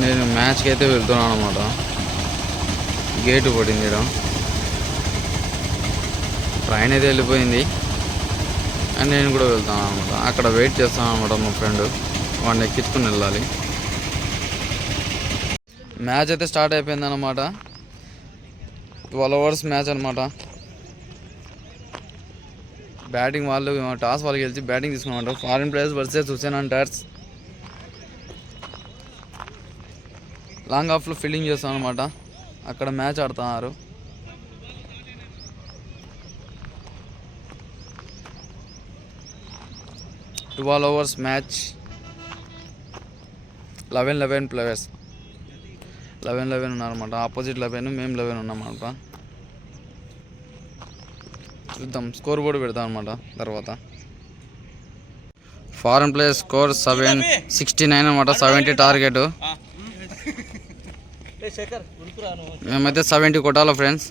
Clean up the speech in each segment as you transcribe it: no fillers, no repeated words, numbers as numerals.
నేను మ్యాచ్కి అయితే వెళ్తున్నాను అనమాట. గేటు పడింది ఇక్కడ, ట్రైన్ అయితే వెళ్ళిపోయింది అండ్ నేను కూడా వెళ్తాను అనమాట. అక్కడ వెయిట్ చేస్తాను అనమాట మా ఫ్రెండ్, వాడిని ఎక్కించుకుని వెళ్ళాలి. మ్యాచ్ అయితే స్టార్ట్ అయిపోయింది అనమాట. 12 hours మ్యాచ్ అనమాట. బ్యాటింగ్ వాళ్ళు టాస్ వాళ్ళు గెలిచి బ్యాటింగ్ తీసుకున్నామంటారు. Foreign players versus Hussain and టాట్స్. లాంగ్ ఆఫ్లో ఫీల్డింగ్ చేస్తాం అనమాట. అక్కడ మ్యాచ్ ఆడుతున్నారు. Twelve hours match. 11 ప్లేయర్స్, 11 ఉన్నారన్నమాట. ఆపోజిట్ 11, మేము 11 ఉన్నామన్నమాట. చూద్దాం, స్కోర్ బోర్డు పెడతాం అనమాట తర్వాత. ఫారెన్ ప్లేయర్ స్కోర్ 69 అనమాట. 70 టార్గెట్. మేమైతే 70 కొట్టాలి ఫ్రెండ్స్.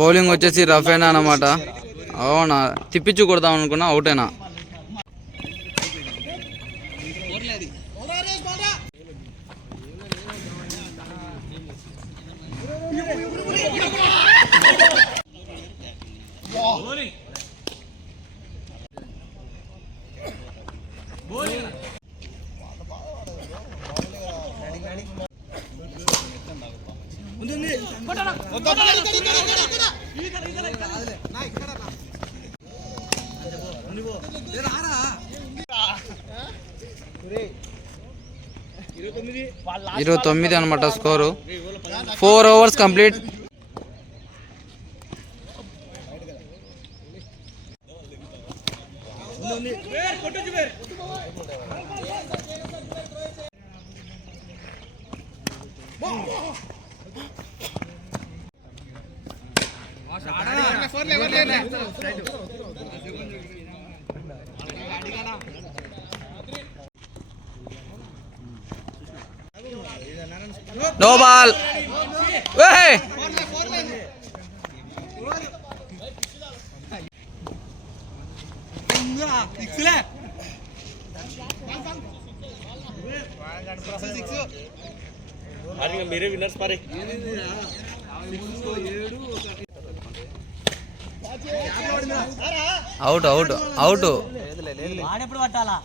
బౌలింగ్ వచ్చేసి రఫేనా అనమాట. అవునా, తిప్పించు కొడదాం అనుకున్నా, అవుటేనా. ఇరవై 9 అనమాట score. 4 overs complete. No ball. मेरे विनर्स पारे అవుట్ అవుట్ అవుట్. వాడెప్పుడు పట్టాలా?